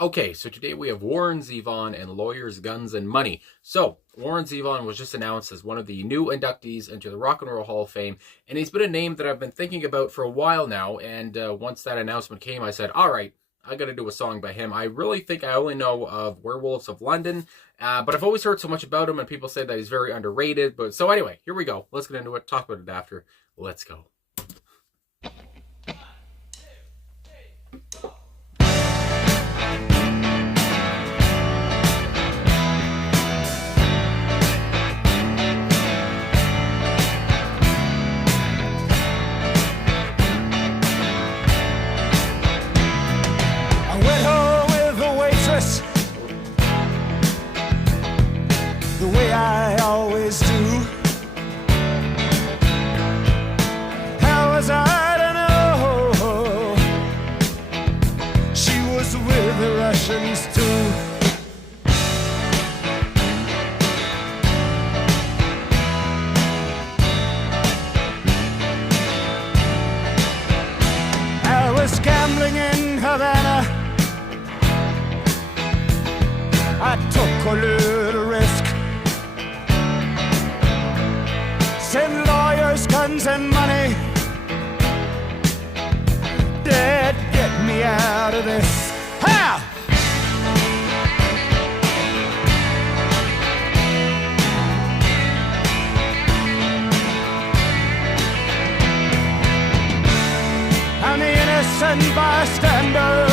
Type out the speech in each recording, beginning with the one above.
Okay, so today we have Warren Zevon and Lawyers, Guns, and Money. So, Warren Zevon was just announced as one of the new inductees into the Rock and Roll Hall of Fame, and he's been a name that I've been thinking about for a while now, and once that announcement came, I said, all right, I gotta do a song by him. I really think I only know of Werewolves of London, but I've always heard so much about him, and people say that he's very underrated. But so anyway, here we go. Let's get into it, talk about it after. Let's go. The way I always do. How was I to know she was with the Russians too? I was gambling in Havana. I took a little risk. Send lawyers, guns, and money. Dad, get me out of this. Ha! I'm the innocent bystander.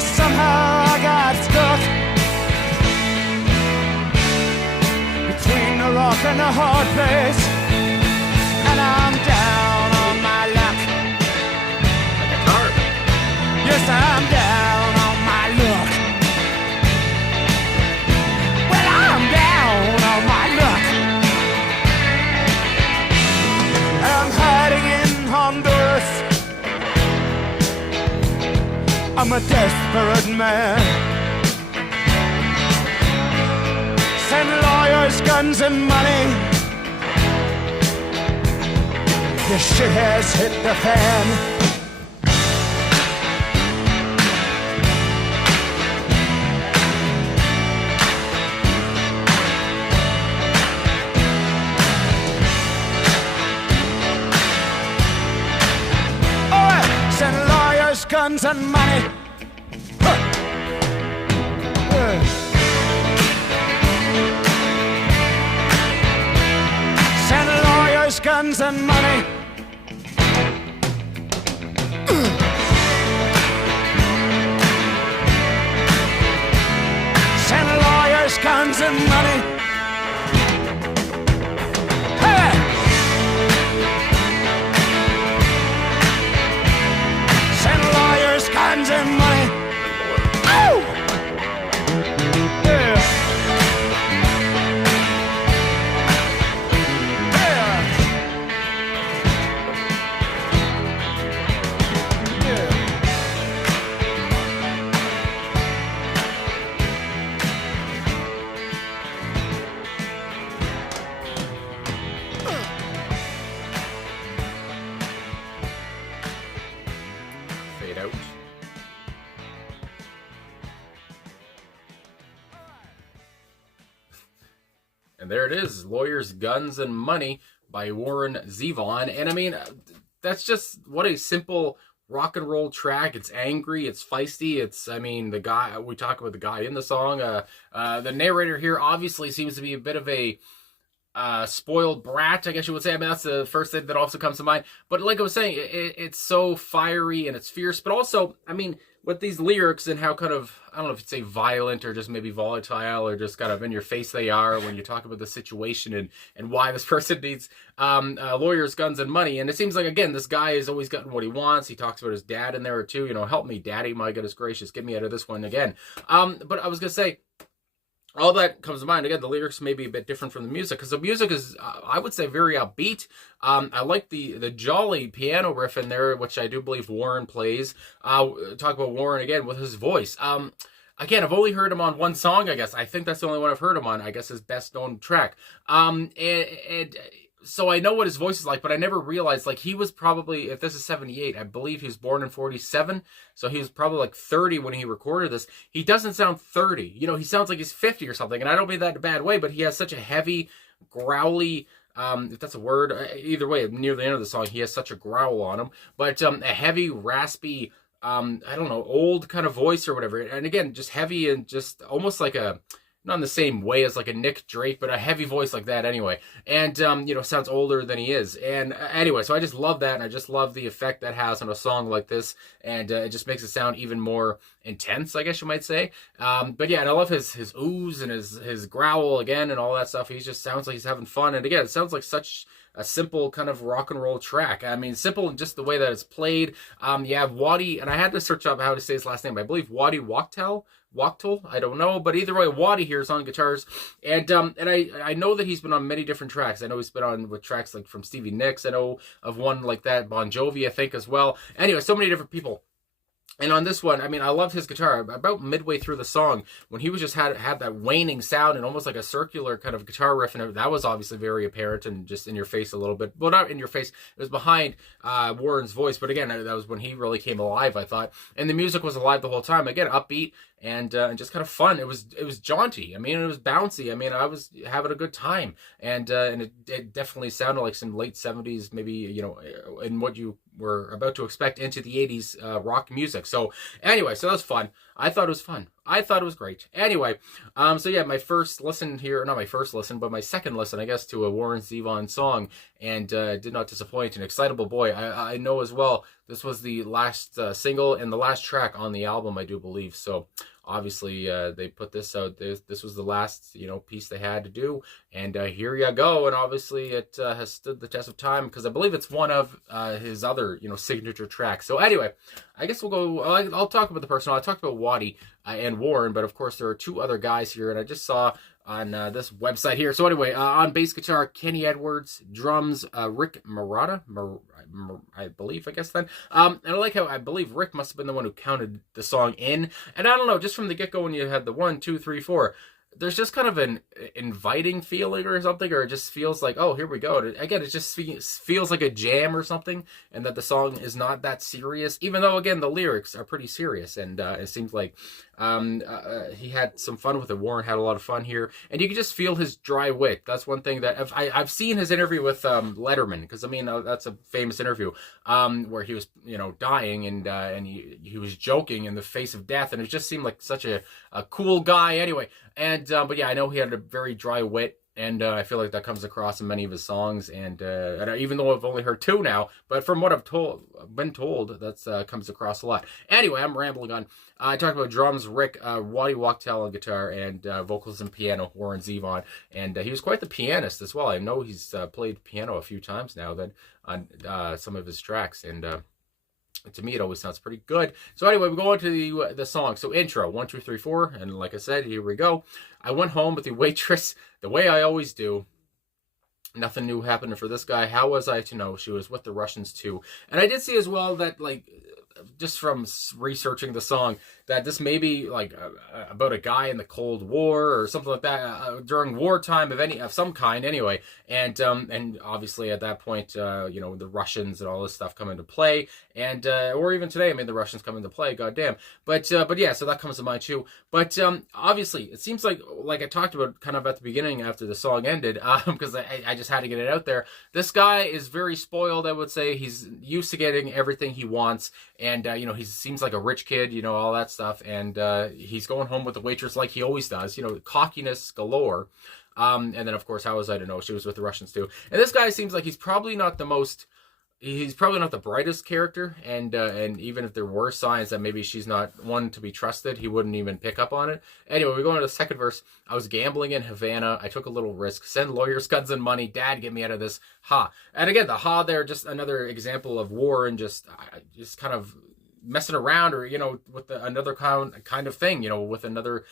Somehow I got stuck between the rock and the hard place, and I'm down on my luck. Like a car. Yes, I'm down on my luck. Well, I'm down on my luck. I'm hiding in Honduras. I'm a desperate man. Send lawyers, guns, and money. This shit has hit the fan. All right, send lawyers, guns, and money. Send lawyers, guns, and money. Send lawyers, guns, and money. Hey! Send lawyers, guns, and money. Oh! Yeah. Fade out. And there it is, Lawyers, Guns, and Money by Warren Zevon. And I mean, that's just what a simple rock and roll track. It's angry, it's feisty, it's, I mean, the guy, we talk about the guy in the song. The narrator here obviously seems to be a bit of a spoiled brat, I guess you would say. I mean, that's the first thing that also comes to mind. But like I was saying, it's so fiery and it's fierce, but also, I mean, with these lyrics and how kind of, I don't know if you'd say violent or just maybe volatile or just kind of in your face they are when you talk about the situation and why this person needs lawyers, guns, and money. And it seems like, again, this guy has always gotten what he wants. He talks about his dad in there too. You know, help me, daddy, my goodness gracious, get me out of this one again. But I was going to say, all that comes to mind. Again, the lyrics may be a bit different from the music, because the music is, I would say, very upbeat. I like the jolly piano riff in there, which I do believe Warren plays. Talk about Warren again with his voice. Again, I've only heard him on one song, I guess. I think that's the only one I've heard him on, I guess his best known track. And so I know what his voice is like, but I never realized, like, he was probably, if this is 78, I believe he was born in 47, so he was probably like 30 when he recorded this. He doesn't sound 30, you know, he sounds like he's 50 or something, and I don't mean that in a bad way, but he has such a heavy, growly, if that's a word, either way, near the end of the song, he has such a growl on him, but a heavy, raspy, I don't know, old kind of voice or whatever, and again, just heavy and just almost like a, not in the same way as like a Nick Drake, but a heavy voice like that anyway. And, you know, sounds older than he is. And anyway, so I just love that. And I just love the effect that has on a song like this. And it just makes it sound even more intense, I guess you might say. But yeah, and I love his ooze and his growl again and all that stuff. He just sounds like he's having fun. And again, it sounds like such a simple kind of rock and roll track. I mean, simple in just the way that it's played. You have Wadi, and I had to search up how to say his last name. I believe Wadi Wachtel, I don't know, but either way, Wadi here is on guitars, and I know that he's been on many different tracks. I know he's been on with tracks like from Stevie Nicks. I know of one like that, Bon Jovi, I think, as well. Anyway, so many different people. And on this one, I mean, I loved his guitar. About midway through the song, when he was just had that waning sound and almost like a circular kind of guitar riff, and that was obviously very apparent and just in your face a little bit. Well, not in your face. It was behind Warren's voice. But again, that was when he really came alive, I thought. And the music was alive the whole time. Again, upbeat and just kind of fun. It was jaunty. I mean, it was bouncy. I mean, I was having a good time. And it definitely sounded like some late 70s, maybe, you know, in what you were about to expect into the 80s rock music. So anyway, so that was fun. I thought it was fun. I thought it was great. Anyway, so yeah, my first listen here, not my first listen, but my second listen, I guess, to a Warren Zevon song, and did not disappoint. An Excitable Boy. I know as well, this was the last single and the last track on the album, I do believe. So obviously, they put this out. This was the last, you know, piece they had to do, and here you go. And obviously, it has stood the test of time because I believe it's one of his other, you know, signature tracks. So anyway, I guess we'll go. I'll talk about the personal. I talked about Wadi and Warren, but of course there are two other guys here, and I just saw on this website here. So anyway, on bass guitar, Kenny Edwards, drums, Rick Marotta, I believe, I guess then. And I like how I believe Rick must have been the one who counted the song in. And I don't know, just from the get-go when you had the 1, 2, 3, 4, there's just kind of an inviting feeling or something, or it just feels like, oh, here we go. Again, it just feels like a jam or something, and that the song is not that serious, even though, again, the lyrics are pretty serious, and it seems like he had some fun with it. Warren had a lot of fun here, and you can just feel his dry wit. That's one thing that I've seen his interview with Letterman, because I mean that's a famous interview where he was, you know, dying, and he was joking in the face of death, and it just seemed like such a cool guy. Anyway, and but yeah, I know he had a very dry wit. And I feel like that comes across in many of his songs, and even though I've only heard 2 now, but from what I've been told, that comes across a lot. Anyway, I'm rambling on. I talked about drums, Rick, Wadi Wachtel on guitar, and vocals and piano, Warren Zevon, and he was quite the pianist as well. I know he's played piano a few times now then on some of his tracks, and to me, it always sounds pretty good. So anyway, we go on to the song. So intro, 1, 2, 3, 4. And like I said, here we go. I went home with the waitress the way I always do. Nothing new happened for this guy. How was I to know she was with the Russians too? And I did see as well that, like, just from researching the song, that this may be like about a guy in the Cold War or something like that during wartime of some kind anyway, and obviously at that point you know, the Russians and all this stuff come into play, and or even today, I mean, the Russians come into play, goddamn, but yeah, so that comes to mind too. But obviously it seems like I talked about kind of at the beginning after the song ended, because I just had to get it out there. This guy is very spoiled, I would say. He's used to getting everything he wants, and you know, he seems like a rich kid, you know, all that stuff, and he's going home with the waitress like he always does, you know, cockiness galore. And then of course, how was I to know she was with the Russians too? And this guy seems like he's probably not the brightest character, and even if there were signs that maybe she's not one to be trusted, he wouldn't even pick up on it. Anyway, we go into the second verse. I was gambling in Havana. I took a little risk. Send lawyers, guns, and money. Dad, get me out of this. Ha. And again, the ha there, just another example of war and just kind of messing around, or, you know, with another kind of thing, you know, with another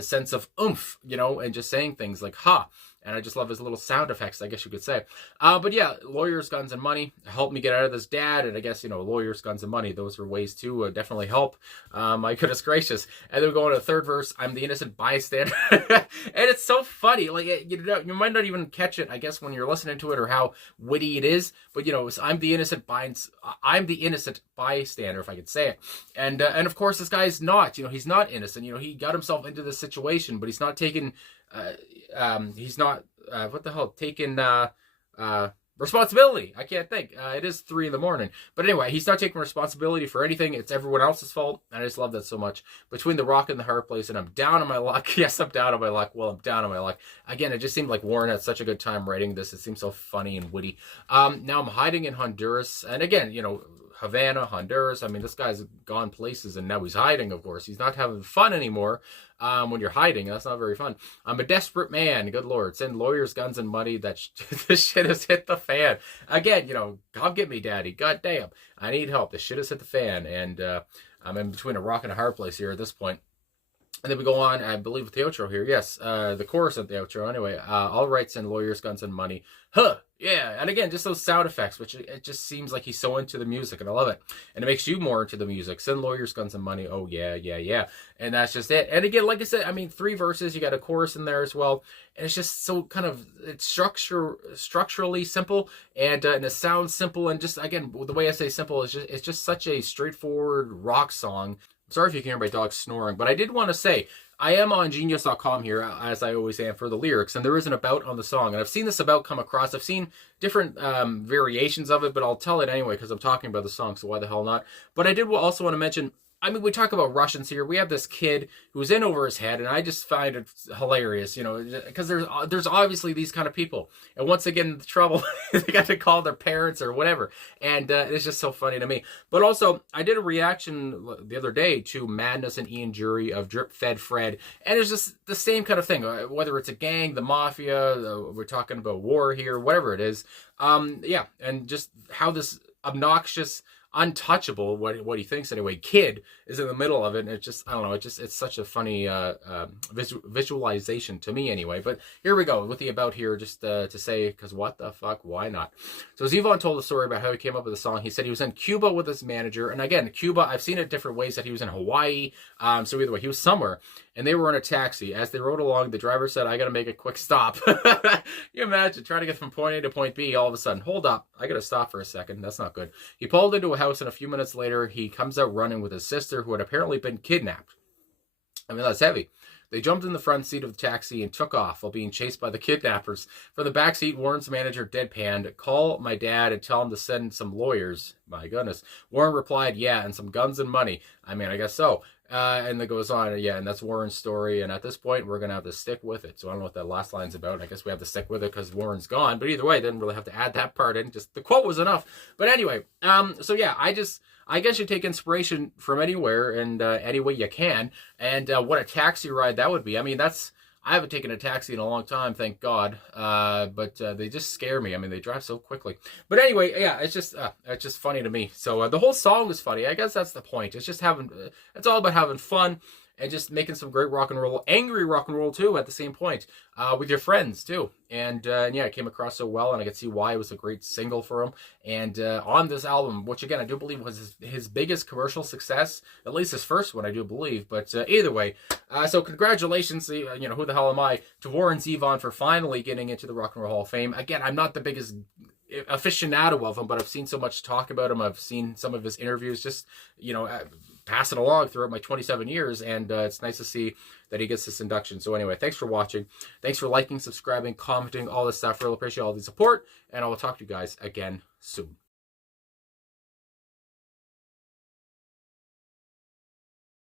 sense of oomph, you know, and just saying things like ha. And I just love his little sound effects, I guess you could say. But yeah, lawyers, guns, and money helped me get out of this, Dad. And I guess, lawyers, guns, and money, those are ways to definitely help. My goodness gracious. And then we go on to the third verse. I'm the innocent bystander. And it's so funny. Like, you might not even catch it, I guess, when you're listening to it, or how witty it is. But, I'm the innocent bystander, if I could say it. And of course, this guy's not. He's not innocent. He got himself into this situation, but he's not taking responsibility. I can't think. It is 3 a.m. But anyway, he's not taking responsibility for anything. It's everyone else's fault. And I just love that so much. Between the rock and the hard place, and I'm down on my luck. Yes, I'm down on my luck. Well, I'm down on my luck. Again, it just seemed like Warren had such a good time writing this. It seems so funny and witty. Now I'm hiding in Honduras. And again, Havana, Honduras. I mean, this guy's gone places, and now he's hiding, of course. He's not having fun anymore when you're hiding. That's not very fun. I'm a desperate man. Good Lord. Send lawyers, guns, and money. This shit has hit the fan. Again, come get me, Daddy. God damn. I need help. This shit has hit the fan. And I'm in between a rock and a hard place here at this point. And then we go on, I believe, with the outro here. Yes, the chorus of the outro. Anyway, all rights and lawyers, guns, and money. Huh, yeah. And again, just those sound effects, which it just seems like he's so into the music, and I love it. And it makes you more into the music. Send lawyers, guns, and money. Oh, yeah, yeah, yeah. And that's just it. And again, like I said, 3 verses. You got a chorus in there as well. And it's just so kind of, it's structurally simple. And it sounds simple. And just, again, the way I say simple is it's just such a straightforward rock song. Sorry if you can hear my dog snoring, but I did want to say, I am on genius.com here, as I always am, for the lyrics, and there is an about on the song, and I've seen this about come across. I've seen different variations of it, but I'll tell it anyway, because I'm talking about the song, so why the hell not? But I did also want to mention, we talk about Russians here. We have this kid who's in over his head, and I just find it hilarious, because there's obviously these kind of people. And once they get into trouble, they got to call their parents or whatever. And it's just so funny to me. But also, I did a reaction the other day to Madness and Ian Jury of Drip Fed Fred. And it's just the same kind of thing. Whether it's a gang, the mafia, we're talking about war here, whatever it is. Yeah, and just how this obnoxious, untouchable, what he thinks anyway, kid is in the middle of it, and it just, I don't know, it's such a funny visualization to me anyway. But here we go with the about here, just to say, because what the fuck, why not? So Zevon told the story about how he came up with the song. He said he was in Cuba with his manager, and again, Cuba, I've seen it different ways, that he was in Hawaii, so either way, he was somewhere, and they were in a taxi. As they rode along, the driver said, I gotta make a quick stop. You imagine trying to get from point A to point B, all of a sudden, hold up, I gotta stop for a second. That's not good. He pulled into a house, and a few minutes later, he comes out running with his sister, who had apparently been kidnapped. That's heavy. They jumped in the front seat of the taxi and took off while being chased by the kidnappers. From the back seat, Warren's manager deadpanned, call my dad and tell him to send some lawyers. My goodness. Warren replied, yeah, and some guns and money. I guess so. And it goes on, yeah, and that's Warren's story. And at this point, we're going to have to stick with it. So I don't know what that last line's about. I guess we have to stick with it because Warren's gone. But either way, didn't really have to add that part in. Just the quote was enough. But anyway, so yeah, I guess you take inspiration from anywhere and any way you can. And what a taxi ride that would be. I haven't taken a taxi in a long time, thank God. But they just scare me. They drive so quickly. But anyway, yeah, it's just funny to me. So the whole song is funny. I guess that's the point. It's just it's all about having fun and just making some great rock and roll, angry rock and roll too, at the same point, with your friends too. And yeah, it came across so well, and I could see why it was a great single for him. And on this album, which again, I do believe was his biggest commercial success, at least his first one, I do believe. But either way, so congratulations, who the hell am I, to Warren Zevon for finally getting into the Rock and Roll Hall of Fame. Again, I'm not the biggest aficionado of him, but I've seen so much talk about him. I've seen some of his interviews, just, pass it along throughout my 27 years, and it's nice to see that he gets this induction. So anyway, thanks for watching. Thanks for liking, subscribing, commenting, all this stuff. Really appreciate all the support, and I will talk to you guys again soon.